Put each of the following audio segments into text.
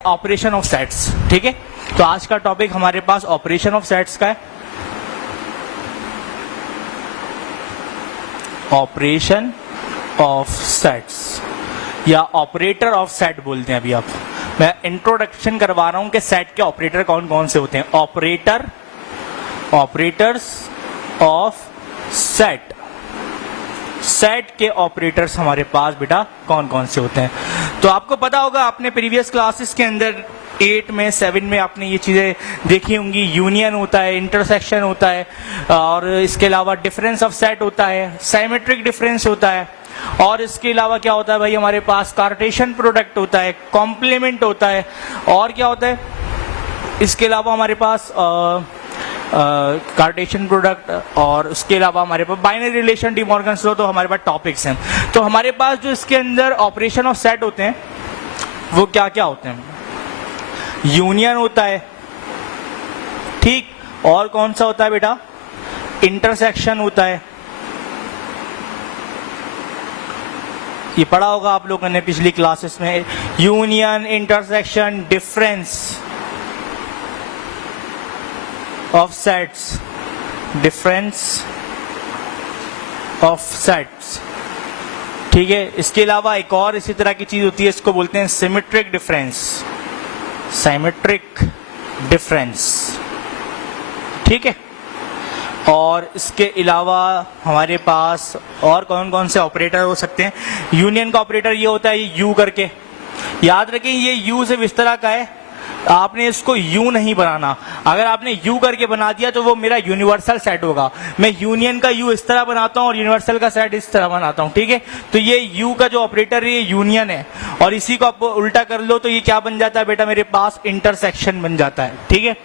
Operation of sets. ठीक है, तो आज का टॉपिक हमारे पास ऑपरेशन ऑफ सेट्स का है। ऑपरेशन ऑफ सेट्स या ऑपरेटर ऑफ सेट बोलते हैं। अभी आप मैं इंट्रोडक्शन करवा रहा हूं कि सेट के ऑपरेटर कौन कौन से होते हैं। ऑपरेटर्स ऑफ सेट, सेट के ऑपरेटर्स हमारे पास बेटा कौन कौन से होते हैं। तो आपको पता होगा, आपने प्रीवियस क्लासेस के अंदर 8 में 7 में आपने ये चीजें देखी होंगी। यूनियन होता है, इंटरसेक्शन होता है, और इसके अलावा डिफरेंस ऑफ सेट होता है, साइमेट्रिक डिफरेंस होता है, और इसके अलावा क्या होता है भाई, हमारे पास कार्टेशियन प्रोडक्ट होता है, कॉम्प्लीमेंट होता है, और क्या होता है इसके अलावा हमारे पास कार्टेशियन प्रोडक्ट, और उसके अलावा हमारे पास binary relation, de Morgan's law. तो हमारे पास टॉपिक्स हैं। तो हमारे पास जो इसके अंदर ऑपरेशन ऑफ सेट होते हैं वो क्या क्या होते हैं। यूनियन होता है, ठीक, और कौन सा होता है बेटा, इंटरसेक्शन होता है। ये पढ़ा होगा आप लोगों ने पिछली क्लासेस में, union, intersection, difference of sets, difference of sets. ठीक है, इसके अलावा एक और इसी तरह की चीज होती है, इसको बोलते हैं सिमेट्रिक डिफरेंस, साइमेट्रिक डिफरेंस। ठीक है, और इसके अलावा हमारे पास और कौन कौन से ऑपरेटर हो सकते हैं। यूनियन का ऑपरेटर ये होता है यू करके, याद रखें ये यू सिर्फ इस तरह का है, आपने इसको यू नहीं बनाना। अगर आपने यू करके बना दिया तो वो मेरा यूनिवर्सल सेट होगा। मैं यूनियन का यू इस तरह बनाता हूं और यूनिवर्सल का सेट इस तरह बनाता हूं। ठीक है, तो ये यू का जो ऑपरेटर है ये यूनियन है, और इसी को आप उल्टा कर लो तो ये क्या बन जाता है बेटा, मेरे पास इंटरसेक्शन बन जाता है। ठीक है,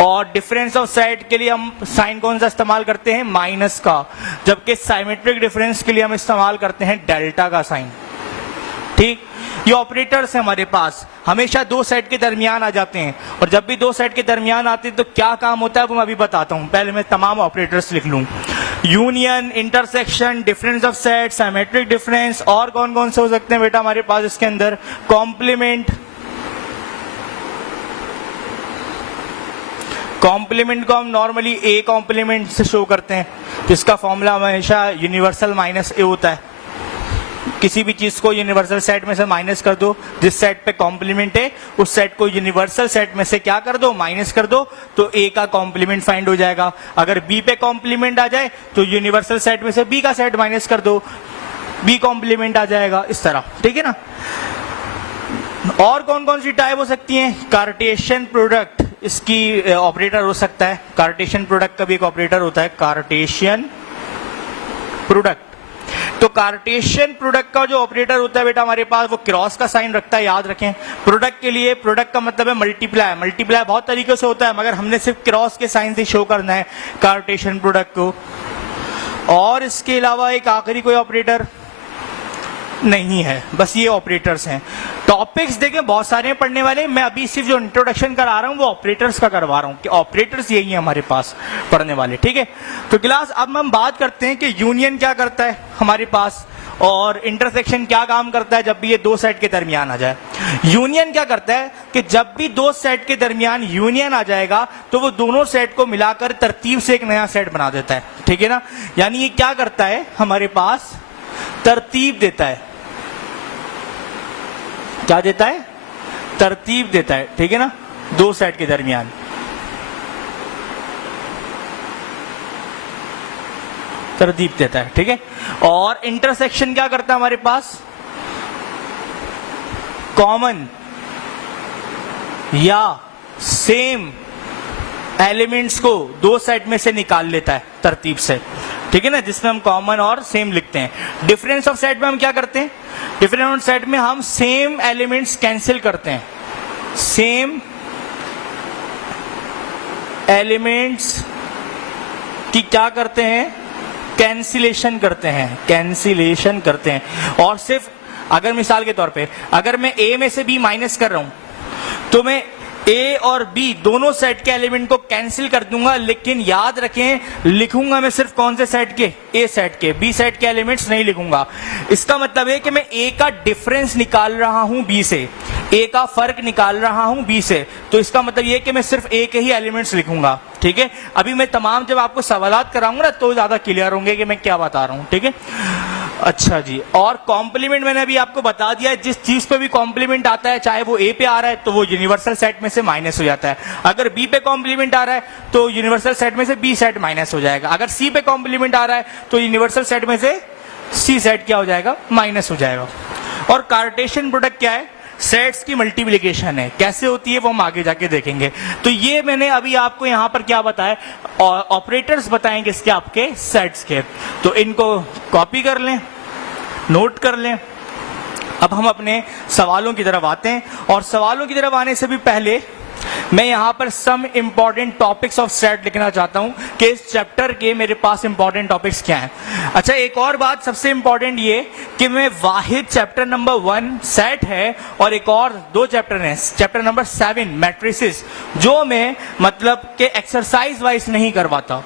और डिफरेंस ऑफ सेट के लिए हम साइन कौन सा इस्तेमाल करते हैं, माइनस का, जबकि साइमेट्रिक डिफरेंस के लिए हम इस्तेमाल करते हैं डेल्टा का साइन। ठीक, ये ऑपरेटर्स हैं हमारे पास, हमेशा दो सेट के दरमियान आ जाते हैं, और जब भी दो सेट के दरमियान आते हैं तो क्या काम होता है वो मैं अभी बताता हूं। पहले मैं तमाम ऑपरेटर्स लिख लूं। Union, intersection, difference of set, symmetric difference, और कौन कौन से हो सकते हैं बेटा हमारे पास इसके अंदर, कॉम्प्लीमेंट। कॉम्प्लीमेंट को हम नॉर्मली ए कॉम्प्लीमेंट से शो करते हैं, जिसका फॉर्मूला हमेशा यूनिवर्सल माइनस ए होता है। किसी भी चीज को यूनिवर्सल सेट में से माइनस कर दो, जिस सेट पे कॉम्प्लीमेंट है उस सेट को यूनिवर्सल सेट में से क्या कर दो, माइनस कर दो, तो ए का कॉम्प्लीमेंट फाइंड हो जाएगा। अगर बी पे कॉम्प्लीमेंट आ जाए तो यूनिवर्सल सेट में से बी का सेट माइनस कर दो, बी कॉम्प्लीमेंट आ जाएगा, इस तरह। ठीक है ना। और कौन कौन सी टाइप हो सकती है, कार्टेशियन प्रोडक्ट इसकी ऑपरेटर हो सकता है। कार्टेशियन प्रोडक्ट का भी एक ऑपरेटर होता है, कार्टेशियन प्रोडक्ट। तो कार्टेशियन प्रोडक्ट का जो ऑपरेटर होता है बेटा हमारे पास, वो क्रॉस का साइन रखता है, याद रखें। प्रोडक्ट के लिए प्रोडक्ट का मतलब है मल्टीप्लाई। मल्टीप्लाई बहुत तरीके से होता है, मगर हमने सिर्फ क्रॉस के साइन से शो करना है कार्टेशियन प्रोडक्ट को। और इसके अलावा एक आखिरी कोई ऑपरेटर नहीं है, बस ये ऑपरेटर्स हैं। टॉपिक्स देखें बहुत सारे हैं पढ़ने वाले, मैं अभी सिर्फ जो इंट्रोडक्शन करा रहा हूं वो ऑपरेटर्स का करवा रहा हूं कि ऑपरेटर्स यही है हमारे पास पढ़ने वाले। ठीक है, तो क्लास अब हम बात करते हैं कि यूनियन क्या करता है हमारे पास, और इंटरसेक्शन क्या काम करता है जब भी ये दो सेट के दरमियान आ जाए। यूनियन क्या करता है कि जब भी दो सेट के दरमियान यूनियन आ जाएगा तो वो दोनों सेट को मिलाकर तरतीब से एक नया सेट बना देता है। ठीक है ना, यानी ये क्या करता है हमारे पास, तरतीब देता है। क्या देता है, तरतीब देता है। ठीक है ना, दो सेट के दरमियान तरतीब देता है। ठीक है, और इंटरसेक्शन क्या करता है हमारे पास, कॉमन या सेम एलिमेंट्स को दो सेट में से निकाल लेता है तरतीब से। ठीक है ना, जिसमें हम कॉमन और सेम लिखते हैं। डिफरेंस ऑफ सेट में हम क्या करते हैं, डिफरेंस ऑफ सेट में हम सेम एलिमेंट्स कैंसिल करते हैं, सेम एलिमेंट्स की क्या करते हैं, कैंसिलेशन करते हैं, कैंसिलेशन करते हैं। और सिर्फ अगर मिसाल के तौर पे अगर मैं ए में से बी माइनस कर रहा हूं तो मैं ए और बी दोनों सेट के एलिमेंट को कैंसिल कर दूंगा, लेकिन याद रखें लिखूंगा मैं सिर्फ कौन से सेट के, ए सेट के, बी सेट के एलिमेंट्स नहीं लिखूंगा। इसका मतलब है कि मैं ए का डिफरेंस निकाल रहा हूं बी से, ए का फर्क निकाल रहा हूं बी से, तो इसका मतलब ये कि मैं सिर्फ ए के ही एलिमेंट्स लिखूंगा। ठीक है, अभी मैं तमाम जब आपको सवालात कराऊंगा ना तो ज्यादा क्लियर होंगे कि मैं क्या बता रहा हूं। ठीक है, अच्छा जी। और कॉम्प्लीमेंट मैंने अभी आपको बता दिया है, जिस चीज पे भी कॉम्प्लीमेंट आता है, चाहे वो ए पे आ रहा है तो वो यूनिवर्सल सेट में से माइनस हो जाता है, अगर बी पे कॉम्प्लीमेंट आ रहा है तो यूनिवर्सल सेट में से बी सेट माइनस हो जाएगा, अगर सी पे कॉम्प्लीमेंट आ रहा है तो यूनिवर्सल सेट में से सी सेट क्या हो जाएगा, माइनस हो जाएगा। और कार्टेशियन प्रोडक्ट क्या है, सेट्स की मल्टीप्लिकेशन है, कैसे होती है वो हम आगे जाके देखेंगे। तो ये मैंने अभी आपको यहां पर क्या बताया, ऑपरेटर्स बताएंगे इसके आपके सेट्स के, तो इनको कॉपी कर लें, नोट कर लें। अब हम अपने सवालों की तरफ आते हैं, और सवालों की तरफ आने से भी पहले मैं यहां पर some important topics of set लिखना चाहता हूं कि इस चैप्टर के मेरे पास इंपॉर्टेंट टॉपिक्स क्या हैं। अच्छा, एक और बात सबसे इंपॉर्टेंट ये कि मैं वाहिद चैप्टर नंबर 1 सेट है और एक और 2 चैप्टर हैं, चैप्टर नंबर 7 मैट्रिसेस, जो मैं मतलब के एक्सरसाइज वाइज नहीं करवाता,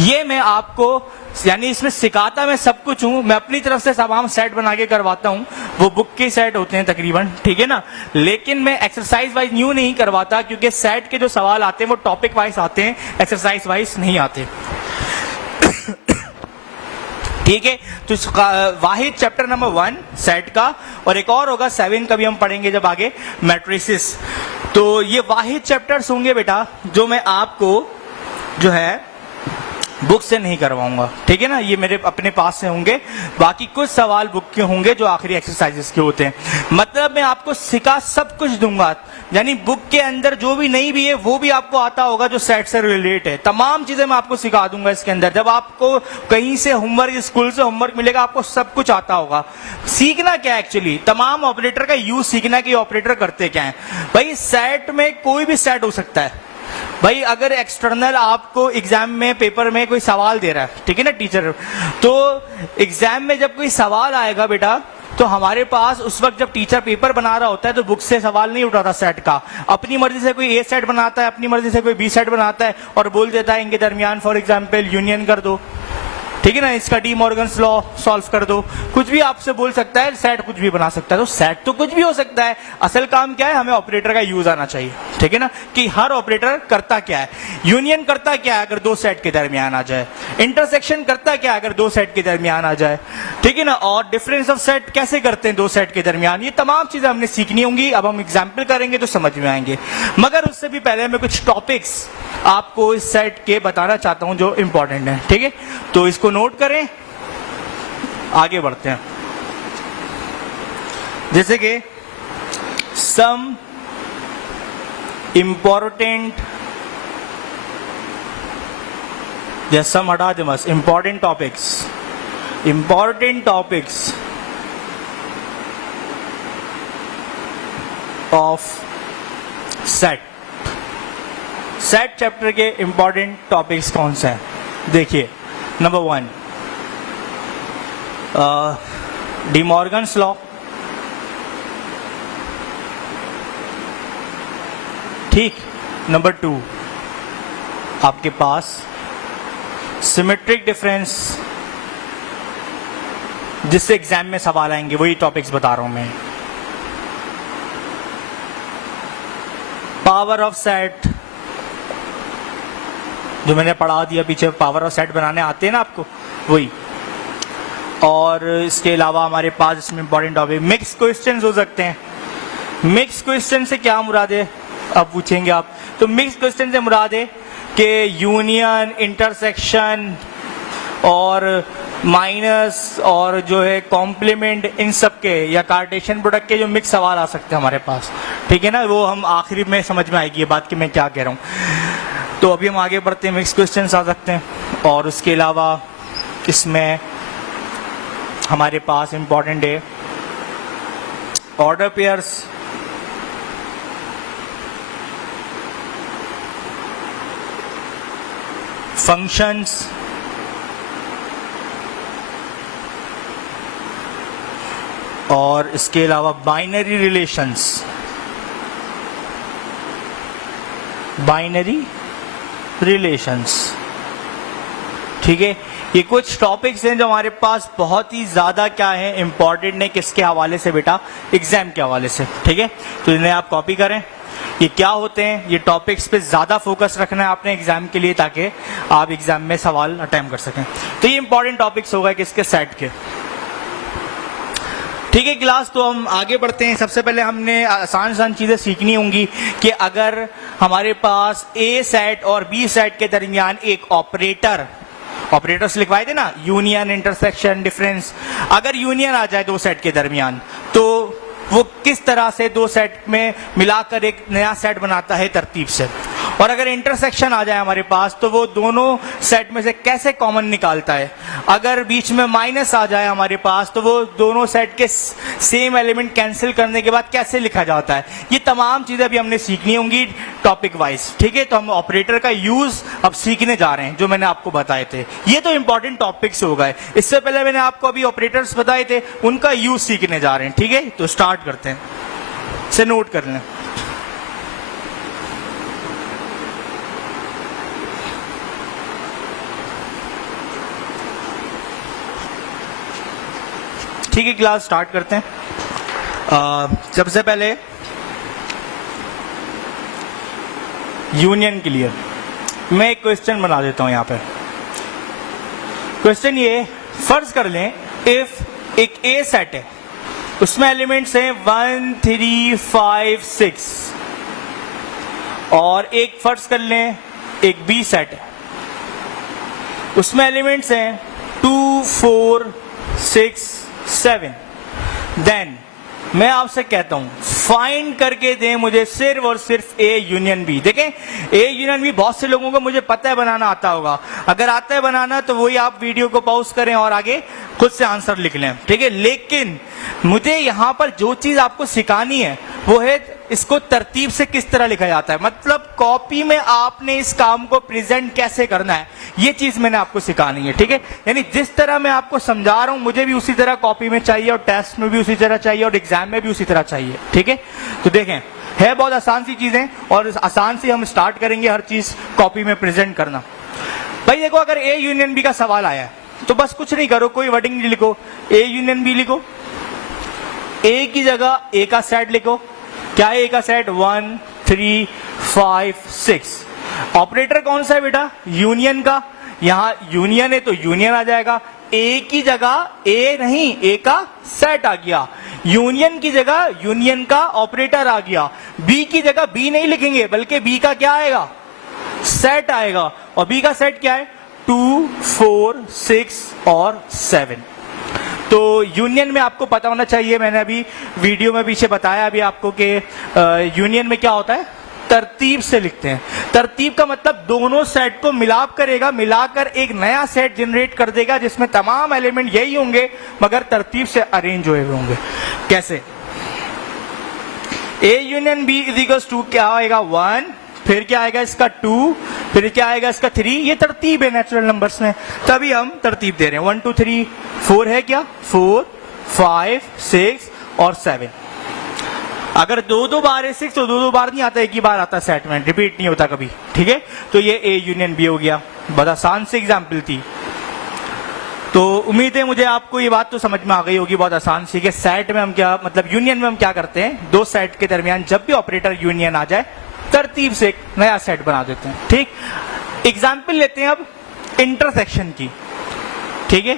ये मैं आपको यानी इसमें सिखाता मैं सब कुछ हूं, मैं अपनी तरफ से तमाम सेट बना के करवाता हूं, वो बुक के सेट होते हैं तकरीबन, ठीक है ना, लेकिन मैं एक्सरसाइज वाइज न्यू नहीं करवाता, क्योंकि सेट के जो सवाल आते हैं वो टॉपिक वाइज आते हैं, एक्सरसाइज वाइज नहीं आते। ठीक है, तो वाहिद चैप्टर नंबर 1 सेट का, और एक और होगा 7 का भी हम पढ़ेंगे जब आगे, मैट्रिसेस। तो ये वाहिद चैप्टर्स होंगे बेटा जो मैं आपको जो है बुक से नहीं करवाऊंगा, ठीक है ना, ये मेरे अपने पास से होंगे, बाकी कुछ सवाल बुक के होंगे जो आखिरी एक्सरसाइजेस के होते हैं। मतलब मैं आपको सिखा सब कुछ दूंगा, यानी बुक के अंदर जो भी नहीं भी है वो भी आपको आता होगा जो सेट से रिलेट है, तमाम चीजें मैं आपको सिखा दूंगा इसके अंदर। जब आपको कहीं से होमवर्क, स्कूल से होमवर्क मिलेगा, आपको सब कुछ आता होगा। सीखना क्या है एक्चुअली, तमाम ऑपरेटर का यूज सीखना कि ऑपरेटर करते क्या है। भाई सेट में कोई भी सेट हो सकता है, भाई अगर एक्सटर्नल आपको एग्जाम में पेपर में कोई सवाल दे रहा है, ठीक है ना टीचर, तो एग्जाम में जब कोई सवाल आएगा बेटा, तो हमारे पास उस वक्त जब टीचर पेपर बना रहा होता है तो बुक से सवाल नहीं उठाता सेट का, अपनी मर्जी से कोई ए सेट बनाता है, अपनी मर्जी से कोई बी सेट बनाता है और बोल देता है इनके दरमियान फॉर एग्जाम्पल यूनियन कर दो, ठीक है ना, इसका डी मॉर्गन्स लॉ सॉल्व कर दो, कुछ भी आपसे बोल सकता है, सेट कुछ भी बना सकता है। तो सेट तो कुछ भी हो सकता है, असल काम क्या है, हमें ऑपरेटर का यूज आना चाहिए, ठीक है ना, कि हर ऑपरेटर करता क्या है, यूनियन करता क्या है अगर 2 सेट के दरमियान आ जाए, इंटरसेक्शन करता क्या है अगर 2 सेट के दरमियान आ जाए, ठीक है ना, और डिफरेंस ऑफ सेट कैसे करते हैं 2 सेट के दरमियान, ये तमाम चीजें हमने सीखनी होंगी। अब हम एग्जाम्पल करेंगे तो समझ में आएंगे, मगर उससे भी पहले मैं कुछ टॉपिक्स आपको इस सेट के बताना चाहता हूं जो इंपॉर्टेंट है, ठीक है, तो इसको नोट करें, आगे बढ़ते हैं। जैसे कि सम इंपॉर्टेंट, या सम हटा दे बस, important topics of set chapter के इंपॉर्टेंट टॉपिक्स कौन से हैं, देखिए। नंबर 1 डी मॉर्गन्स लॉ, ठीक। नंबर 2 आपके पास सिमेट्रिक डिफरेंस, जिससे एग्जाम में सवाल आएंगे, वही टॉपिक्स बता रहा हूं मैं। पावर ऑफ सेट, जो मैंने पढ़ा दिया पीछे, पावर ऑफ सेट बनाने आते हैं ना आपको, वही। और इसके अलावा हमारे पास इसमें इंपॉर्टेंट टॉपिक मिक्स क्वेश्चंस हो सकते हैं। मिक्स क्वेश्चन से क्या मुराद है अब पूछेंगे आप, तो मिक्स क्वेश्चन से मुराद है कि यूनियन, इंटरसेक्शन और माइनस और जो है कॉम्प्लीमेंट, इन सब के या कार्टेशियन प्रोडक्ट के जो मिक्स सवाल आ सकते हैं हमारे पास, ठीक है ना, वो हम आखिरी में समझ में आएगी ये बात कि मैं क्या कह रहा हूँ। तो अभी हम आगे बढ़ते हैं, मिक्स क्वेश्चंस आ सकते हैं, और उसके अलावा इसमें हमारे पास इंपॉर्टेंट है ऑर्डर पेयर्स, फंक्शंस, और इसके अलावा बाइनरी रिलेशंस, बाइनरी रिलेशंस। ठीक है, ये कुछ टॉपिक्स हैं जो हमारे पास बहुत ही ज़्यादा क्या है इंपॉर्टेंट है, किसके हवाले से बेटा, एग्जाम के हवाले से। ठीक है, तो इन्हें आप कॉपी करें। ये क्या होते हैं, ये टॉपिक्स पे ज़्यादा फोकस रखना है आपने एग्जाम के लिए, ताकि आप एग्जाम में सवाल अटेम्प्ट कर सकें। तो ये इंपॉर्टेंट टॉपिक्स होगा किसके, सेट के। ठीक है क्लास, तो हम आगे बढ़ते हैं। सबसे पहले हमने आसान चीज़ें सीखनी होंगी कि अगर हमारे पास ए सेट और बी सेट के दरमियान एक ऑपरेटर्स लिखवाए थे ना, यूनियन, इंटरसेक्शन, डिफरेंस। अगर यूनियन आ जाए दो सेट के दरमियान तो वो किस तरह से दो सेट में मिलाकर एक नया सेट बनाता है तरतीब से। और अगर इंटरसेक्शन आ जाए हमारे पास तो वो दोनों सेट में से कैसे कॉमन निकालता है। अगर बीच में माइनस आ जाए हमारे पास तो वो दोनों सेट के सेम एलिमेंट कैंसिल करने के बाद कैसे लिखा जाता है। ये तमाम चीजें अभी हमने सीखनी होंगी टॉपिक वाइज। ठीक है, तो हम ऑपरेटर का यूज अब सीखने जा रहे हैं जो मैंने आपको बताए थे। ये तो इंपॉर्टेंट टॉपिक्स हो गए। इससे पहले मैंने आपको अभी ऑपरेटर्स बताए थे, उनका यूज सीखने जा रहे हैं। ठीक है, तो स्टार्ट करते हैं, से नोट कर लें। ठीक है क्लास, स्टार्ट करते हैं। सबसे पहले यूनियन के लिए मैं एक क्वेश्चन बना देता हूं। यहां पे क्वेश्चन ये, फर्ज कर लें इफ एक ए सेट है, उसमें एलिमेंट्स हैं 1 3 5 6, और एक फर्ज कर लें एक बी सेट है, उसमें एलिमेंट्स हैं 2 4 6 7। देन मैं आपसे कहता हूं फाइंड करके दें मुझे सिर्फ और सिर्फ ए यूनियन बी। देखें, ए यूनियन बी बहुत से लोगों को मुझे पता है बनाना आता होगा। अगर आता है बनाना तो वही आप वीडियो को पॉज करें और आगे खुद से आंसर लिख लें। ठीक है, लेकिन मुझे यहां पर जो चीज आपको सिखानी है वो है इसको तरतीब से किस तरह लिखा जाता है, मतलब कॉपी में आपने इस काम को प्रेजेंट कैसे करना है, ये चीज मैंने आपको सिखानी है। ठीक है, यानी जिस तरह मैं आपको समझा रहा हूं मुझे भी उसी तरह कॉपी में चाहिए, और टेस्ट में भी उसी तरह चाहिए, और एग्जाम में भी उसी तरह चाहिए। ठीक है, तो देखें है बहुत आसान सी चीजें, और आसान से हम स्टार्ट करेंगे हर चीज कॉपी में प्रेजेंट करना। भाई देखो, अगर ए यूनियन बी का सवाल आया है तो बस कुछ नहीं करो, कोई वर्डिंग नहीं लिखो, ए यूनियन बी लिखो। ए की जगह ए का सेट लिखो। क्या है ए का सेट, 1 3 5 6। ऑपरेटर कौन सा है बेटा, यूनियन का। यहां यूनियन है तो यूनियन आ जाएगा। ए की जगह ए नहीं, ए का सेट आ गया। यूनियन की जगह यूनियन का ऑपरेटर आ गया। बी की जगह बी नहीं लिखेंगे, बल्कि बी का क्या आएगा, सेट आएगा। और बी का सेट क्या है, 2 4 6 और 7। तो यूनियन में आपको पता होना चाहिए, मैंने अभी वीडियो में पीछे बताया अभी आपको कि यूनियन में क्या होता है, तरतीब से लिखते हैं। तरतीब का मतलब दोनों सेट को मिलाप करेगा, मिलाकर एक नया सेट जनरेट कर देगा जिसमें तमाम एलिमेंट यही होंगे मगर तरतीब से अरेंज हुए होंगे। कैसे, A union B is equals to क्या आएगा, 1, फिर क्या आएगा इसका 2, फिर क्या आएगा इसका 3। ये तरतीब है नेचुरल नंबर्स में, तभी हम तरतीब दे रहे हैं। 1 2 3 4 है क्या, 4 5 6 और 7। अगर दो बार है 6 तो दो बार नहीं आता, एक ही बार आता सेट में, रिपीट नहीं होता कभी। ठीक है, तो ये ए यूनियन बी हो गया। बहुत आसान सी एग्जाम्पल थी। तो उम्मीद है मुझे आपको ये बात तो समझ में आ गई होगी, बहुत आसान सी, कि सेट में हम क्या मतलब यूनियन में हम क्या करते हैं, दो सेट के दरमियान जब भी ऑपरेटर यूनियन आ जाए तरतीब से एक नया सेट बना देते हैं। ठीक, एग्जाम्पल लेते हैं अब इंटरसेक्शन की। ठीक है,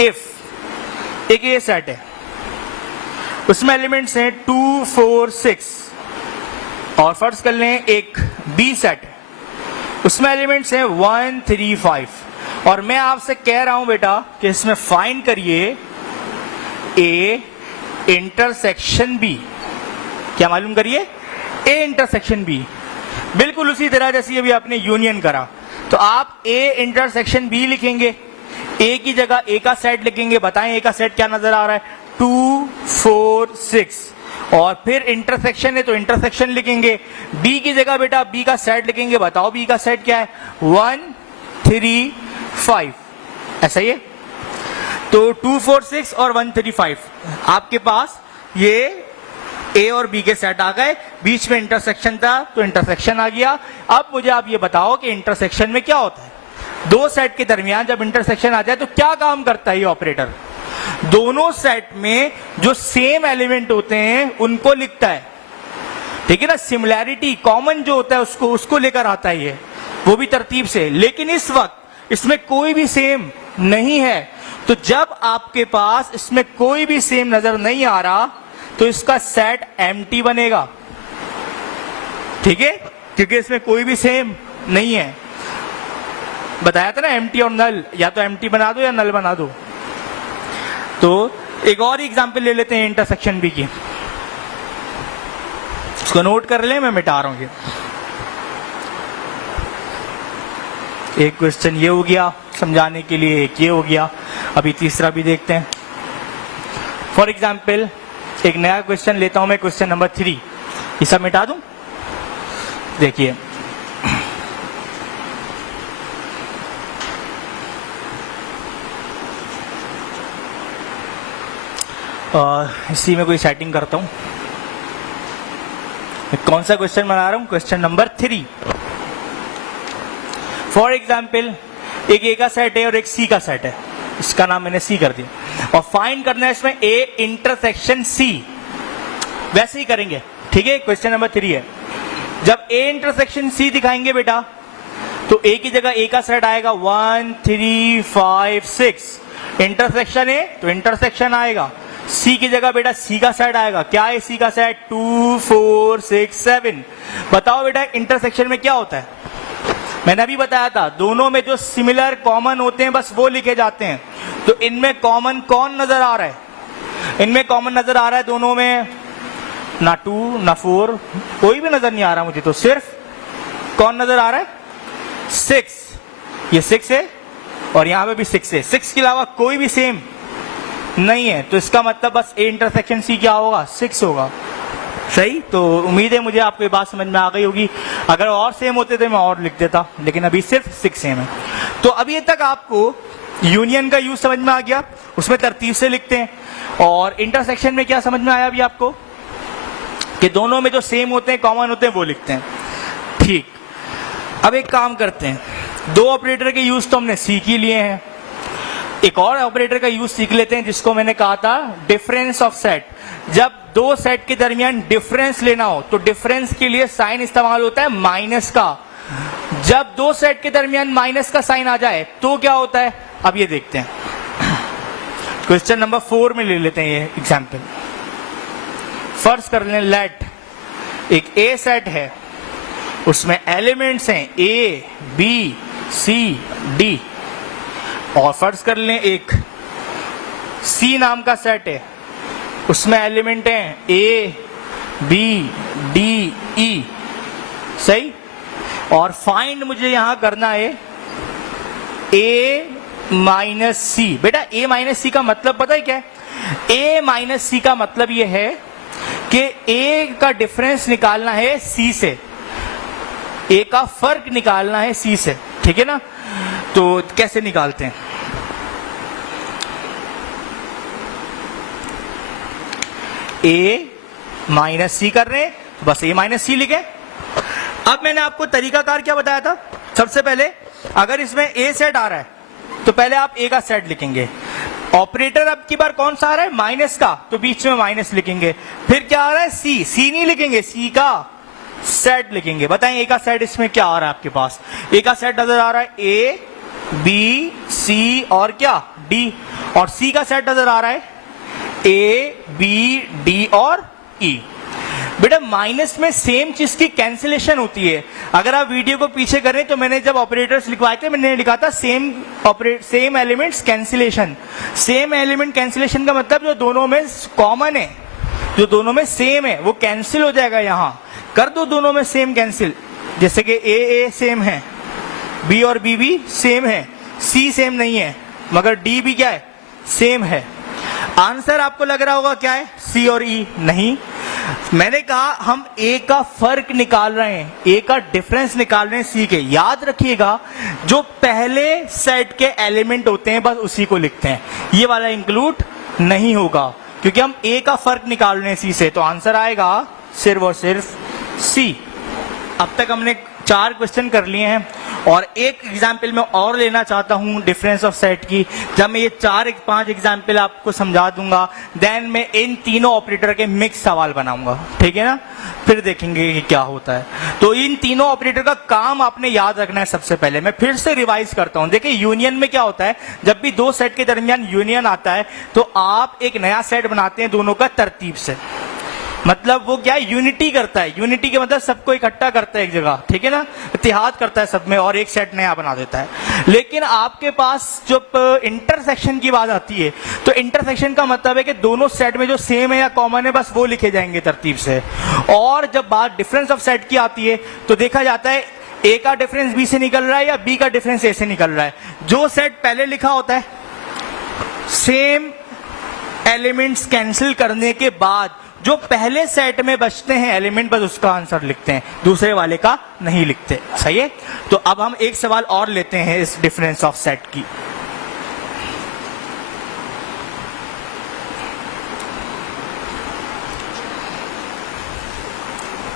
इफ एक ये सेट है, उसमें एलिमेंट्स हैं 2 4 6, और फर्ज कर लें एक बी सेट है, उसमें एलिमेंट्स हैं 1 3 5। और मैं आपसे कह रहा हूं बेटा कि इसमें फाइंड करिए ए इंटरसेक्शन बी। क्या मालूम करिए, ए इंटरसेक्शन बी। बिल्कुल उसी तरह जैसे अभी आपने यूनियन करा, तो आप ए इंटरसेक्शन बी लिखेंगे, ए की जगह ए का सेट लिखेंगे। बताएं ए का सेट क्या नजर आ रहा है, 2 4 6, और फिर इंटरसेक्शन है तो इंटरसेक्शन लिखेंगे। बी की जगह बेटा बी का सेट लिखेंगे। बताओ बी का सेट क्या है, 1 3 5। ऐसा ही है, तो 2 4 6 और 1 3 5 आपके पास ये ए और बी के सेट आ गए, बीच में इंटरसेक्शन था तो इंटरसेक्शन आ गया। अब मुझे आप ये बताओ कि इंटरसेक्शन में क्या होता है? दो सेट के दरमियान जब इंटरसेक्शन आ जाए तो क्या काम करता है ये ऑपरेटर? दोनों सेट में जो सेम एलिमेंट होते हैं उनको लिखता है, ठीक है ना। सिमिलैरिटी, कॉमन जो होता है उसको लेकर आता है ये, वो भी तरतीब से। लेकिन इस वक्त इसमें कोई भी सेम नहीं है, तो जब आपके पास इसमें कोई भी सेम नजर नहीं आ रहा तो इसका सेट एम्प्टी बनेगा, ठीक है, क्योंकि इसमें कोई भी सेम नहीं है। बताया था ना एम्प्टी और नल, या तो एम्प्टी बना दो या नल बना दो। तो एक और एग्जांपल ले लेते हैं इंटरसेक्शन बी की, उसको नोट कर ले, मैं मिटा रहा हूं ये। एक क्वेश्चन ये हो गया समझाने के लिए, एक ये हो गया, अभी तीसरा भी देखते हैं। फॉर एग्जाम्पल एक नया क्वेश्चन लेता हूं मैं, क्वेश्चन नंबर 3। ये सब मिटा दूं? देखिए इसी में कोई सेटिंग करता हूं। कौन सा क्वेश्चन बना रहा हूं? Question number 3। फॉर एग्जाम्पल एक ए का सेट है और एक सी का सेट है, इसका नाम मैंने सी कर दिया, और फाइंड करना है इसमें ए इंटरसेक्शन सी। वैसे ही करेंगे, ठीक है। क्वेश्चन नंबर 3 है, जब ए इंटरसेक्शन सी दिखाएंगे बेटा तो ए की जगह ए का सेट आएगा 1 3 5 6, इंटरसेक्शन ए तो इंटरसेक्शन आएगा। सी की जगह बेटा सी का सेट आएगा, क्या है सी का सेट? 2 4 6 7। बताओ बेटा इंटरसेक्शन में क्या होता है? मैंने अभी बताया था, दोनों में जो सिमिलर कॉमन होते हैं बस वो लिखे जाते हैं। तो इनमें कॉमन कौन नजर आ रहा है? इनमें कॉमन नजर आ रहा है दोनों में, ना 2 ना 4, कोई भी नजर नहीं आ रहा मुझे, तो सिर्फ कौन नजर आ रहा है? 6। ये 6 है और यहां पे भी 6 है, 6 के अलावा कोई भी सेम नहीं है, तो इसका मतलब बस ए इंटरसेक्शन सी क्या होगा? 6 होगा। सही। तो उम्मीद है मुझे आपको ये बात समझ में आ गई होगी। अगर और सेम होते तो मैं और लिख देता, लेकिन अभी सिर्फ 6 सेम है। तो अभी तक आपको यूनियन का यूज समझ में आ गया, उसमें तरतीब से लिखते हैं। और इंटरसेक्शन में क्या समझ में आया अभी आपको? कि दोनों में जो सेम होते हैं, कॉमन होते हैं, वो लिखते हैं। ठीक, अब एक काम करते हैं, दो ऑपरेटर के यूज तो हमने सीख ही लिए हैं, एक और ऑपरेटर का यूज सीख लेते हैं जिसको मैंने कहा था डिफरेंस ऑफ सेट। जब दो सेट के दरमियान डिफरेंस लेना हो तो डिफरेंस के लिए साइन इस्तेमाल होता है माइनस का। जब दो सेट के दरमियान माइनस का साइन आ जाए तो क्या होता है? अब ये देखते हैं, क्वेश्चन नंबर 4 में ले लेते हैं ये एग्जाम्पल। फर्ज कर लें लेट एक ए सेट है, उसमें एलिमेंट्स हैं ए बी सी डी, और फर्ज कर लें एक सी नाम का सेट है, उसमें एलिमेंट हैं ए बी डी ई। सही। और फाइंड मुझे यहां करना है ए माइनस सी। बेटा ए माइनस सी का मतलब पता है क्या है? ए माइनस सी का मतलब यह है कि ए का डिफरेंस निकालना है सी से, ए का फर्क निकालना है सी से, ठीक है ना। तो कैसे निकालते हैं? ए माइनस सी कर रहे हैं, बस ए माइनस सी लिखे। अब मैंने आपको तरीकाकार क्या बताया था? सबसे पहले अगर इसमें ए सेट आ रहा है तो पहले आप ए का सेट लिखेंगे। ऑपरेटर अब की बार कौन सा आ रहा है? माइनस का, तो बीच में माइनस लिखेंगे। फिर क्या आ रहा है? सी। सी नहीं लिखेंगे, सी का सेट लिखेंगे। बताएं ए का सेट इसमें क्या आ रहा है आपके पास? ए का सेट नजर आ रहा है ए बी सी और क्या डी, और सी का सेट नजर आ रहा है ए बी डी और ई। बेटा माइनस में सेम चीज की कैंसिलेशन होती है। अगर आप वीडियो को पीछे करें तो मैंने जब ऑपरेटर्स लिखवाए थे मैंने लिखा था same elements cancellation. Same element cancellation का मतलब जो दोनों में कॉमन है, जो दोनों में सेम है, वो कैंसिल हो जाएगा। यहां कर दो दोनों में सेम कैंसिल, जैसे कि ए सेम है, बी और बी भी सेम है, सी सेम नहीं है, मगर डी भी क्या है? सेम है। आंसर आपको लग रहा होगा क्या है? सी और ई नहीं। मैंने कहा हम ए का फर्क निकाल रहे हैं, ए का डिफरेंस निकाल रहे हैं सी के। याद रखिएगा जो पहले सेट के एलिमेंट होते हैं बस उसी को लिखते हैं, ये वाला इंक्लूड नहीं होगा। क्योंकि हम ए का फर्क निकाल रहे हैं सी से, तो आंसर आएगा सिर्फ और सिर्फ सी। अब तक हमने 4 क्वेश्चन कर लिए हैं और एक एग्जाम्पल मैं और लेना चाहता हूं डिफरेंस ऑफ सेट की। जब मैं ये 4-5 एग्जाम्पल आपको समझा दूंगा, देन मैं इन तीनों ऑपरेटर के मिक्स सवाल बनाऊंगा, ठीक है ना, फिर देखेंगे कि क्या होता है। तो इन तीनों ऑपरेटर का काम आपने याद रखना है। सबसे पहले मैं फिर से रिवाइज करता हूं। देखिए यूनियन में क्या होता है, जब भी 2 सेट के दरमियान यूनियन आता है तो आप एक नया सेट बनाते हैं दोनों का तरतीब से। मतलब वो क्या है, यूनिटी करता है। यूनिटी के मतलब सबको इकट्ठा करता है एक जगह, ठीक है ना, इत्तेहाद करता है सब में और एक सेट नया बना देता है। लेकिन आपके पास जब इंटरसेक्शन की बात आती है तो इंटरसेक्शन का मतलब है कि दोनों सेट में जो सेम है या कॉमन है बस वो लिखे जाएंगे तरतीब से। और जब बात डिफरेंस ऑफ सेट की आती है तो देखा जाता है ए का डिफरेंस बी से निकल रहा है या बी का डिफरेंस ए से निकल रहा है। जो सेट पहले लिखा होता है, सेम एलिमेंट्स कैंसिल करने के बाद जो पहले सेट में बचते हैं एलिमेंट, बस उसका आंसर लिखते हैं, दूसरे वाले का नहीं लिखते। सही है। तो अब हम एक सवाल और लेते हैं इस डिफरेंस ऑफ सेट की।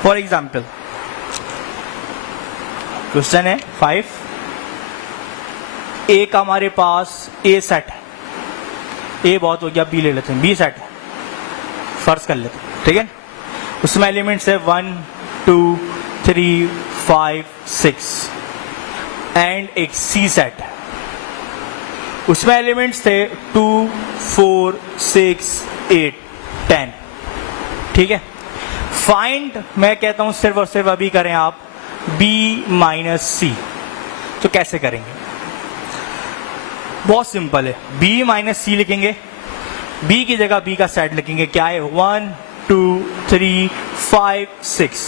फॉर एग्जाम्पल क्वेश्चन है 5, ए का हमारे पास ए सेट है, ए बहुत हो गया, बी ले लेते हैं, बी सेट है, फर्ज कर लेते हैं, ठीक है। उसमें एलिमेंट्स है 1 2 3 5 6 एंड एक सी सेट है, उसमें एलिमेंट्स थे 2 4 6 8 10, ठीक है। फाइंड मैं कहता हूं सिर्फ और सिर्फ अभी करें आप b माइनस सी। तो कैसे करेंगे, बहुत सिंपल है। b माइनस सी लिखेंगे, b की जगह b का सेट लिखेंगे, क्या है 1 2 3 5 6,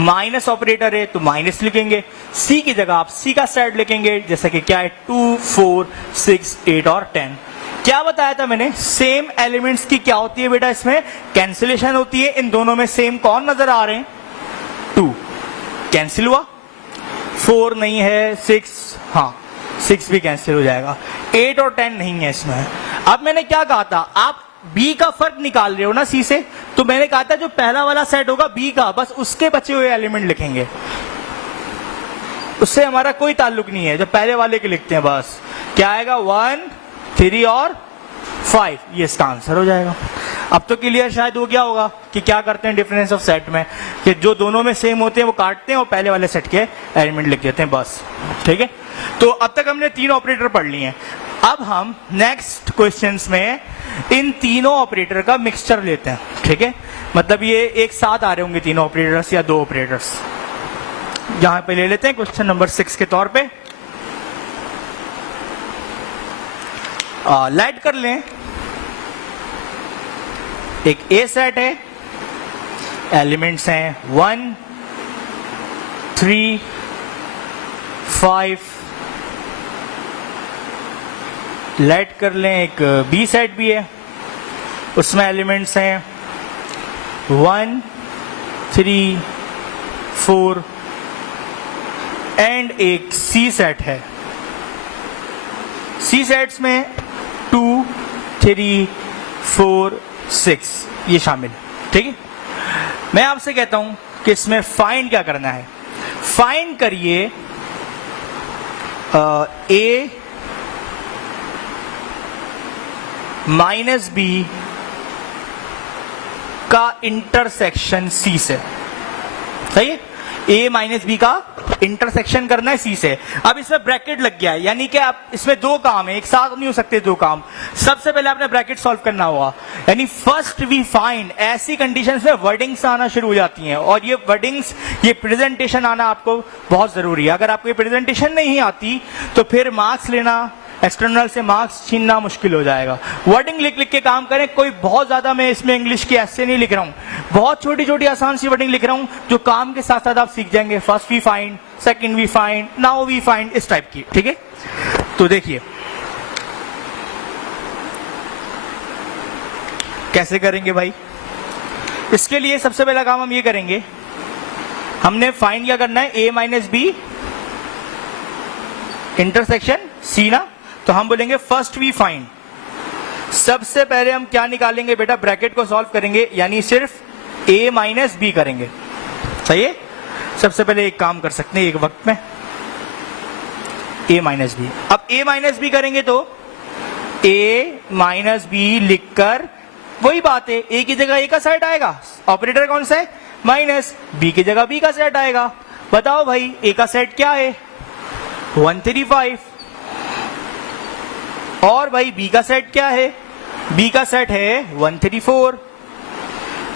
माइनस ऑपरेटर है तो माइनस लिखेंगे, c की जगह आप c का सेट लिखेंगे, जैसे कि क्या है 2 4 6 8 और 10। क्या बताया था मैंने, सेम एलिमेंट्स की क्या होती है बेटा, इसमें कैंसिलेशन होती है। इन दोनों में सेम कौन नजर आ रहे हैं, 2 कैंसिल हुआ, 4 नहीं है, 6 हाँ 6 भी कैंसिल हो जाएगा, 8 और 10 नहीं है इसमें। अब मैंने क्या कहा था, आप b का फर्क निकाल रहे हो ना c से, तो मैंने कहा था जो पहला वाला सेट होगा b का, बस उसके बचे हुए एलिमेंट लिखेंगे, उससे हमारा कोई ताल्लुक नहीं है, जो पहले वाले के लिखते हैं बस। क्या आएगा 1 3 और 5, ये इसका आंसर हो जाएगा। अब तो क्लियर शायद हो गया होगा कि क्या करते हैं डिफरेंस ऑफ सेट में, कि जो दोनों में सेम होते हैं वो काटते हैं और पहले वाले सेट के एलिमेंट लिख देते हैं, बस, ठीक है। तो अब तक हमने 3 ऑपरेटर पढ़ लिए हैं। अब हम नेक्स्ट क्वेश्चंस में इन तीनों ऑपरेटर का मिक्सचर लेते हैं, ठीक है। मतलब ये एक साथ आ रहे होंगे तीनों ऑपरेटर्स या 2 ऑपरेटर्स। यहां पे ले लेते हैं क्वेश्चन नंबर 6 के तौर पे, लाइट कर लें। एक ए सेट है, एलिमेंट्स हैं 1 3 5, लाइट कर लें। एक बी सेट भी है, उसमें एलिमेंट्स हैं 1 3 4 एंड एक सी सेट है। सी सेट्स में 2 3 4 6 ये शामिल है, ठीक है। मैं आपसे कहता हूं कि इसमें फाइंड क्या करना है, फाइंड करिए ए माइनस बी का इंटरसेक्शन सी से, सही है। ए माइनस बी का इंटरसेक्शन करना है सी से। अब इसमें ब्रैकेट लग गया है, यानी कि आप इसमें 2 काम है, एक साथ नहीं हो सकते 2 काम। सबसे पहले आपने ब्रैकेट सॉल्व करना होगा, यानी फर्स्ट वी फाइंड। ऐसी कंडीशंस में वर्डिंग्स आना शुरू हो जाती हैं और ये वर्डिंग्स, ये प्रेजेंटेशन आना आपको बहुत जरूरी है। अगर आपको ये प्रेजेंटेशन नहीं आती तो फिर मार्क्स लेना, एक्सटर्नल से मार्क्स छीनना मुश्किल हो जाएगा। वर्डिंग लिख लिख के काम करें। कोई बहुत ज्यादा मैं इसमें इंग्लिश की ऐसे नहीं लिख रहा हूं, बहुत छोटी छोटी आसान सी वर्डिंग लिख रहा हूं जो काम के साथ साथ आप सीख जाएंगे। First we find, second we find, now we find, इस टाइप की, ठीक है। तो देखिए कैसे करेंगे भाई। इसके लिए सबसे पहला काम हम ये करेंगे, हमने फाइंड क्या करना है, ए माइनस बी इंटरसेक्शन सी ना। तो हम बोलेंगे फर्स्ट वी फाइंड, सबसे पहले हम क्या निकालेंगे बेटा, ब्रैकेट को सॉल्व करेंगे, यानी सिर्फ a माइनस बी करेंगे। सही है, सबसे पहले एक काम कर सकते हैं एक वक्त में, a माइनस बी। अब a माइनस बी करेंगे तो a माइनस बी लिखकर वही बात है, a की जगह a का सेट आएगा, ऑपरेटर कौन सा है माइनस, b की जगह b का सेट आएगा। बताओ भाई a का सेट क्या है 135, और भाई b का सेट क्या है, b का सेट है 134।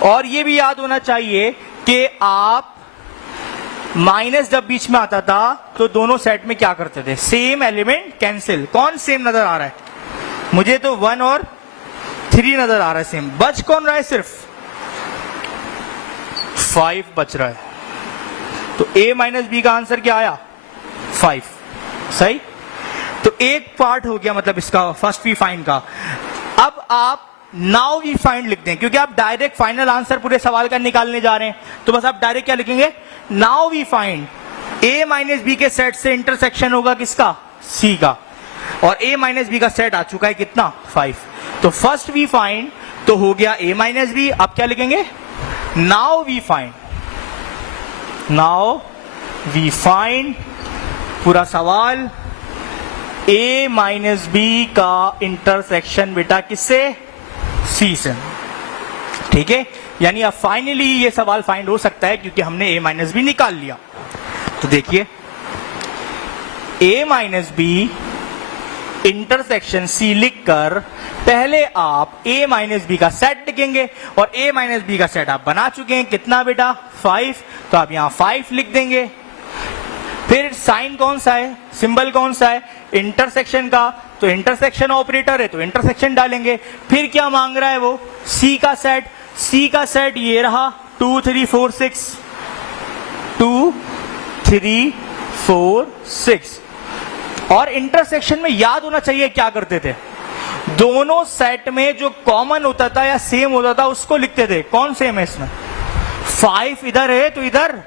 और ये भी याद होना चाहिए कि आप माइनस जब बीच में आता था तो दोनों सेट में क्या करते थे, सेम एलिमेंट कैंसिल। कौन सेम नजर आ रहा है, मुझे तो 1 और 3 नजर आ रहा है सेम, बच कौन रहा है, सिर्फ 5 बच रहा है। तो a माइनस बी का आंसर क्या आया 5। सही, तो एक पार्ट हो गया मतलब इसका फर्स्ट वी फाइंड का। अब आप नाउ वी फाइंड लिख दें, क्योंकि आप डायरेक्ट फाइनल आंसर पूरे सवाल का निकालने जा रहे हैं, तो बस आप डायरेक्ट क्या लिखेंगे, now we find a minus B के सेट से इंटरसेक्शन होगा किसका, c का, और a माइनस बी का सेट आ चुका है कितना 5। तो फर्स्ट वी फाइंड तो हो गया a माइनस बी। अब क्या लिखेंगे, now we find, now we find पूरा सवाल a माइनस बी का इंटरसेक्शन बेटा किससे, c से। ठीक है, यानी अब फाइनली ये सवाल फाइंड हो सकता है क्योंकि हमने a माइनस बी निकाल लिया। तो देखिए a minus B intersection c लिखकर पहले आप a माइनस बी का सेट लिखेंगे, और a माइनस बी का सेट आप बना चुके हैं कितना बेटा 5, तो आप यहां 5 लिख देंगे। फिर साइन कौन सा है, सिंबल कौन सा है इंटरसेक्शन का, तो इंटरसेक्शन ऑपरेटर है तो इंटरसेक्शन डालेंगे। फिर क्या मांग रहा है वो, c का सेट, c का सेट ये रहा 2 3 4 6, 2 3 4 6। और इंटरसेक्शन में याद होना चाहिए क्या करते थे, दोनों सेट में जो कॉमन होता था या सेम होता था उसको लिखते थे। कौन सेम है इसमें, 5 इधर है तो इधर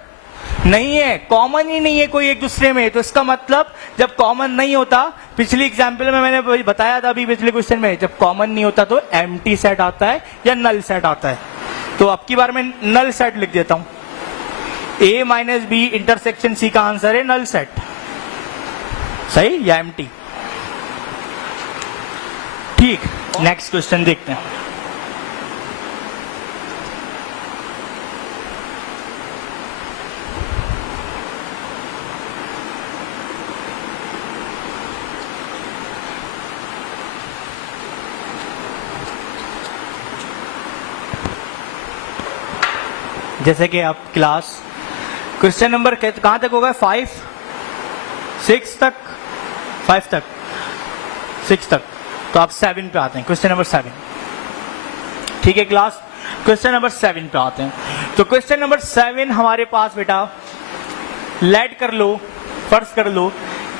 नहीं है, कॉमन ही नहीं है कोई एक दूसरे में, तो इसका मतलब जब कॉमन नहीं होता, पिछली एग्जांपल में मैंने बताया था अभी पिछले क्वेश्चन में, जब कॉमन नहीं होता तो एम्प्टी सेट आता है या नल सेट आता है। तो अब की बार मैं नल सेट लिख देता हूं, a minus B intersection c का आंसर है नल सेट। सही या एम्प्टी। ठीक, नेक्स्ट क्वेश्चन देखते हैं। जैसे कि आप क्लास क्वेश्चन नंबर कहां तक होगा, 5 6 तक, 5 तक 6 तक, तो आप 7 पे आते हैं, क्वेश्चन नंबर 7। ठीक है क्लास, क्वेश्चन नंबर 7 पे आते हैं। तो क्वेश्चन नंबर 7 हमारे पास बेटा लेट कर लो, फर्ज कर लो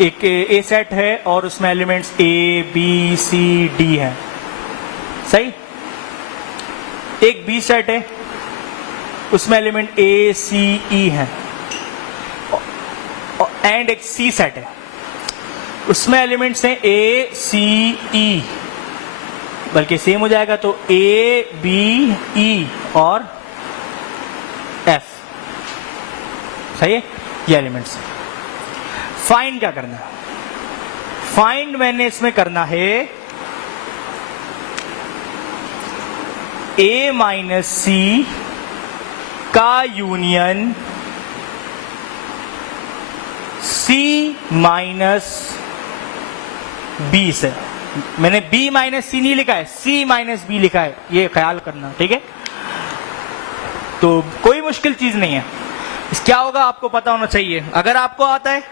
एक ए सेट है और उसमें elements a b c d है। सही, एक बी सेट है उसमें एलिमेंट a c e है, एंड एक सी सेट है उसमें एलिमेंट्स हैं a c e, बल्कि सेम हो जाएगा तो a b e और f। सही है, ये एलिमेंट्स। फाइंड क्या करना है, फाइंड मैंने इसमें करना है a माइनस सी का यूनियन c माइनस बी से। मैंने b माइनस सी नहीं लिखा है, c माइनस बी लिखा है, ये ख्याल करना। ठीक है, तो कोई मुश्किल चीज नहीं है। क्या होगा आपको पता होना चाहिए, अगर आपको आता है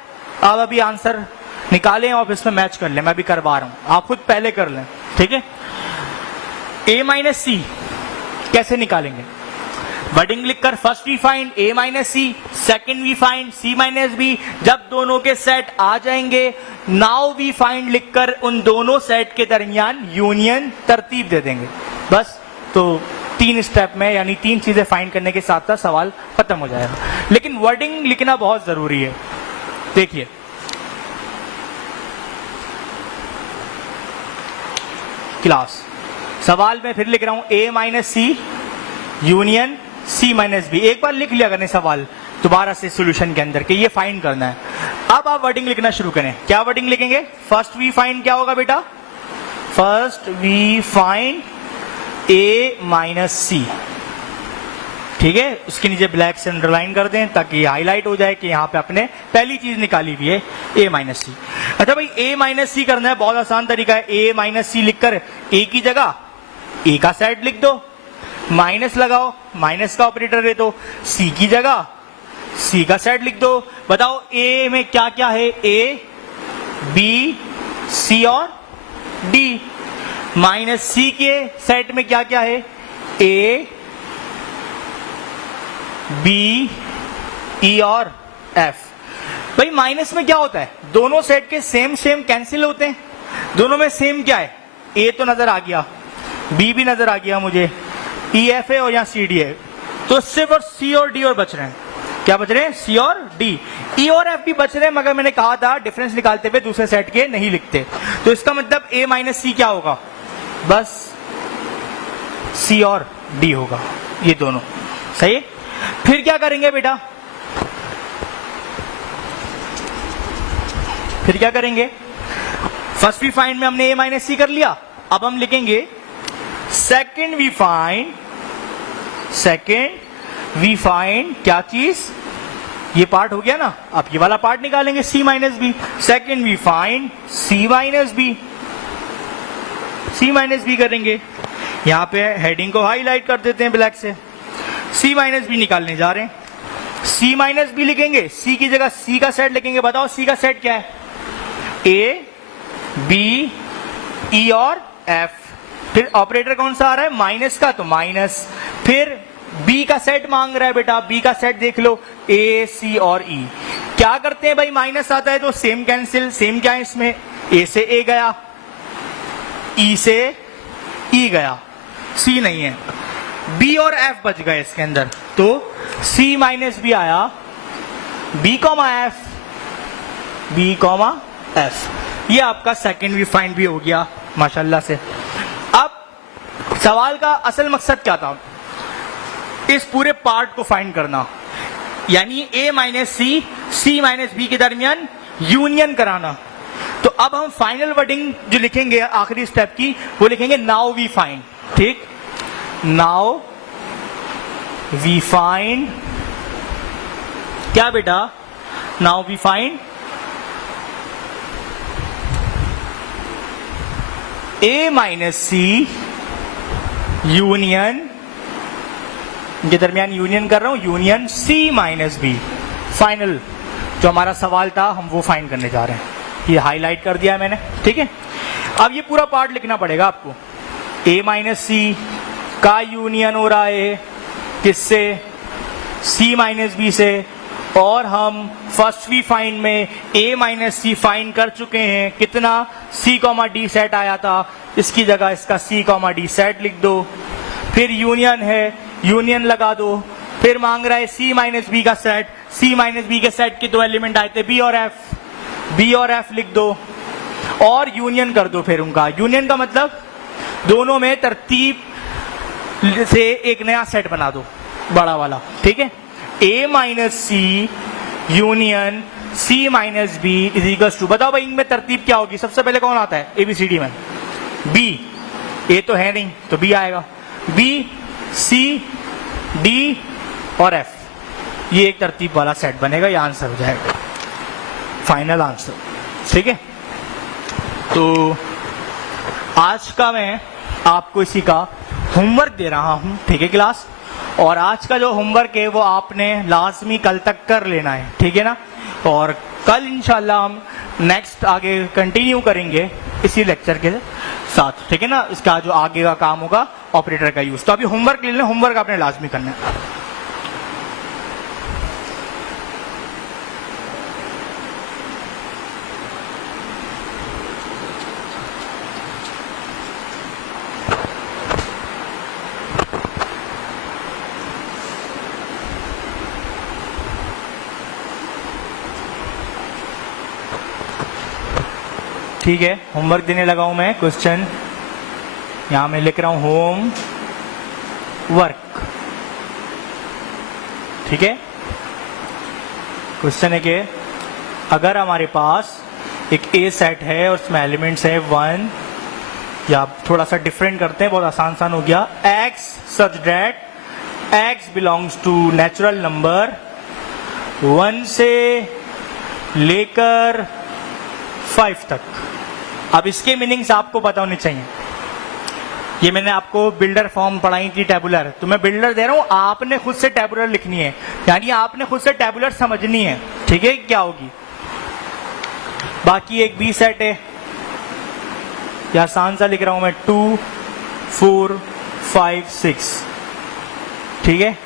आप अभी आंसर निकालें और इसमें मैच कर लें, मैं भी करवा रहा हूं, आप खुद पहले कर लें। ठीक है, a माइनस सी कैसे निकालेंगे, वर्डिंग लिखकर first we find a minus C, second we find c minus B. जब दोनों के सेट आ जाएंगे नाउ वी फाइंड लिखकर उन दोनों सेट के दरमियान यूनियन तरतीब दे देंगे। बस, तो 3 स्टेप में यानी 3 चीजें फाइंड करने के साथ साथ सवाल खत्म हो जाएगा। लेकिन वर्डिंग लिखना बहुत जरूरी है। देखिए क्लास सवाल में फिर लिख रहा हूं a minus C union c minus B. एक बार लिख लिया करने सवाल दोबारा से सॉल्यूशन के अंदर कि ये फाइंड करना है। अब आप वर्डिंग लिखना शुरू करें। क्या वर्डिंग लिखेंगे? फर्स्ट वी फाइंड क्या होगा बेटा? First we find a minus C. ठीक है, उसके नीचे ब्लैक से अंडरलाइन कर दें ताकि हाईलाइट हो जाए कि यहाँ पे आपने पहली चीज निकाली हुई है a माइनस सी। अच्छा भाई, a माइनस सी करना है, बहुत आसान तरीका है। a माइनस सी लिखकर a की जगह a का सेट लिख दो, माइनस लगाओ, माइनस का ऑपरेटर है तो c की जगह c का सेट लिख दो। बताओ a में क्या क्या है? a b c और d। माइनस c के सेट में क्या क्या है? a बी ई और एफ। भाई माइनस में क्या होता है? दोनों सेट के सेम कैंसिल होते हैं। दोनों में सेम क्या है? ए तो नजर आ गया, बी भी नजर आ गया मुझे, ई एफ है और यहाँ सी डी है, तो सिर्फ और सी और डी और बच रहे हैं। क्या बच रहे हैं? सी और डी। ई और एफ भी बच रहे हैं, मगर मैंने कहा था डिफरेंस निकालते हुए दूसरे सेट के नहीं लिखते। तो इसका मतलब ए माइनस सी क्या होगा? बस सी और डी होगा, ये दोनों। सही है? फिर क्या करेंगे बेटा? फिर क्या करेंगे? फर्स्ट वी फाइंड में हमने a माइनस सी कर लिया। अब हम लिखेंगे सेकेंड वी फाइंड क्या चीज? ये पार्ट हो गया ना, अब ये वाला पार्ट निकालेंगे c minus B. Second we find c minus B करेंगे। यहां पे हेडिंग को हाईलाइट कर देते हैं ब्लैक से। c माइनस बी निकालने जा रहे हैं। c माइनस बी लिखेंगे, c की जगह c का सेट लिखेंगे। बताओ c का सेट क्या है? a b e और f। फिर ऑपरेटर कौन सा आ रहा है? माइनस का, तो माइनस। फिर b का सेट मांग रहा है बेटा, b का सेट देख लो, a c और e। क्या करते हैं भाई? माइनस आता है तो सेम कैंसिल। सेम क्या है इसमें? a से a गया, e से e गया, c नहीं है। b और f बच गए इसके अंदर, तो c माइनस बी आया, b कॉमा f। ये आपका सेकेंड वी फाइंड भी हो गया माशाल्लाह से। अब सवाल का असल मकसद क्या था? इस पूरे पार्ट को फाइंड करना, यानी a minus C c minus B के दरमियान यूनियन कराना। तो अब हम फाइनल वर्डिंग जो लिखेंगे आखिरी स्टेप की, वो लिखेंगे नाउ वी फाइंड। ठीक, नाउ वी फाइंड क्या बेटा? Now we find a minus C union, के दरमियान यूनियन कर रहा हूं, union c minus B. Final जो हमारा सवाल था हम वो फाइंड करने जा रहे हैं। ये हाईलाइट कर दिया है मैंने। ठीक है, अब ये पूरा पार्ट लिखना पड़ेगा आपको। a माइनस सी का यूनियन हो रहा है किससे? c माइनस बी से। और हम फर्स्ट वी फाइंड में a माइनस सी फाइंड कर चुके हैं। कितना? c कॉमा डी सेट आया था, इसकी जगह इसका c कॉमा डी सेट लिख दो। फिर यूनियन है, यूनियन लगा दो। फिर मांग रहा है c माइनस बी का सेट। c माइनस बी के सेट के दो एलिमेंट आए थे b और f लिख दो और यूनियन कर दो। फिर उनका यूनियन का मतलब दोनों में तरतीब से एक नया सेट बना दो, बड़ा वाला। ठीक है, a minus C union c minus B is equals to, बताओ भाई इनमें तरतीब क्या होगी? सबसे पहले कौन आता है ABCD में? b। a तो है नहीं तो b आएगा, b c d और f। ये एक तरतीब वाला सेट बनेगा, ये आंसर हो जाएगा, फाइनल आंसर। ठीक है, तो आज का मैं आपको इसी का होमवर्क दे रहा हूं। ठीक है क्लास, और आज का जो होमवर्क है वो आपने लाजमी कल तक कर लेना है। ठीक है ना, और कल इंशाल्लाह हम नेक्स्ट आगे कंटिन्यू करेंगे इसी लेक्चर के साथ। ठीक है ना, इसका जो आगे का काम होगा ऑपरेटर का यूज। तो अभी होमवर्क ले लेना, होमवर्क आपने लाजमी करना है। ठीक है, होमवर्क देने लगा हूं मैं। क्वेश्चन यहां मैं लिख रहा हूं होम वर्क, ठीक है। क्वेश्चन है कि अगर हमारे पास एक ए सेट है और उसमें एलिमेंट्स है 1, या थोड़ा सा डिफरेंट करते हैं, बहुत आसान हो गया, x such that x belongs to natural number 1 से लेकर 5 तक। अब इसके मीनिंग्स आपको पता होने चाहिए। ये मैंने आपको बिल्डर फॉर्म पढ़ाई थी, टेबुलर, तो मैं बिल्डर दे रहा हूं, आपने खुद से टेबुलर लिखनी है, यानी आपने खुद से टेबुलर समझनी है, ठीक है, क्या होगी। बाकी एक बी सेट है, या आसान सा लिख रहा हूं मैं 2 4 5 6, ठीक है।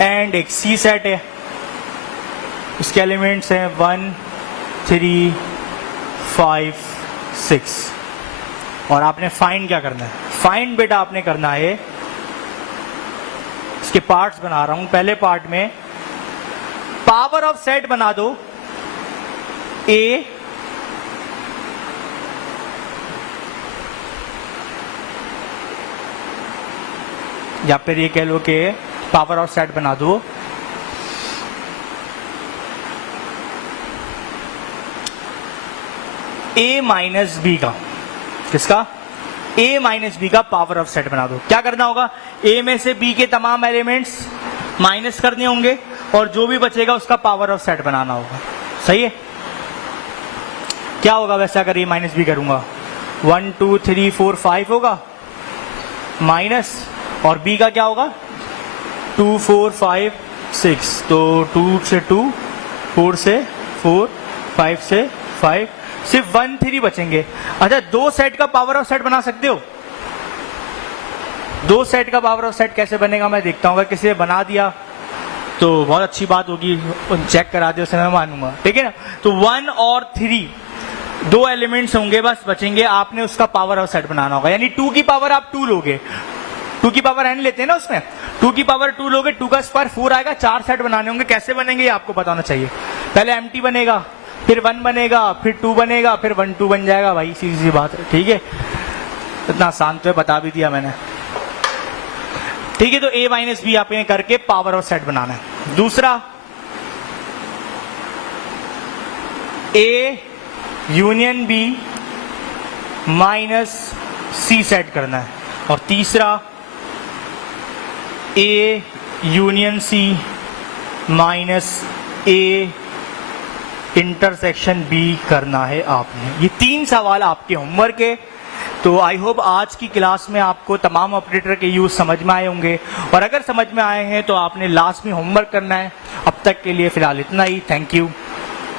एंड एक सी सेट है, उसके एलिमेंट्स हैं 1 3 5 6। और आपने फाइंड क्या करना है? फाइंड बेटा आपने करना है, इसके पार्ट्स बना रहा हूं। पहले पार्ट में पावर ऑफ सेट बना दो ए या फिर ये कह लो कि पावर ऑफ सेट बना दो ए माइनस बी का। किसका? ए माइनस बी का पावर ऑफ सेट बना दो। क्या करना होगा? ए में से बी के तमाम एलिमेंट्स माइनस करने होंगे और जो भी बचेगा उसका पावर ऑफ सेट बनाना होगा। सही है? क्या होगा वैसे अगर ए माइनस बी करूंगा? 1 2 3 4 5 होगा माइनस, और बी का क्या होगा? 2 4 5 6, तो 2 से 2, 4 से 4, 5 से 5, सिर्फ 1 3 बचेंगे। अच्छा, 2 सेट का पावर ऑफ सेट बना सकते हो? 2 सेट का पावर ऑफ सेट कैसे बनेगा मैं देखता हूँ। किसी ने बना दिया तो बहुत अच्छी बात होगी, चेक करा दिया, उसे मैं मानूंगा, ठीक है ना। तो 1 और 3 2 एलिमेंट्स होंगे बस बचेंगे, आपने उसका पावर ऑफ सेट बनाना होगा। यानी 2 की पावर आप 2 लोगे, 2 की पावर n लेते हैं ना उसमें, 2 की पावर 2 लोगे, 2 का स्क्वायर 4 आएगा, 4 सेट बनाने होंगे। कैसे बनेंगे ये आपको पता होना चाहिए। पहले एम्प्टी बनेगा, फिर 1 बनेगा, फिर 2 बनेगा, फिर 1 2 बन जाएगा। भाई सीधी सी बात है, ठीक है। इतना आसान तो बता भी दिया मैंने, ठीक है। तो a माइनस बी आप करके पावर ऑफ सेट बनाना है। दूसरा, a union b minus c set करना है। और तीसरा, a union c minus a intersection b करना है आपने। ये 3 सवाल आपके होमवर्क है। तो आई होप आज की क्लास में आपको तमाम ऑपरेटर के यूज समझ में आए होंगे, और अगर समझ में आए हैं तो आपने लास्ट में होमवर्क करना है। अब तक के लिए फिलहाल इतना ही। Thank you.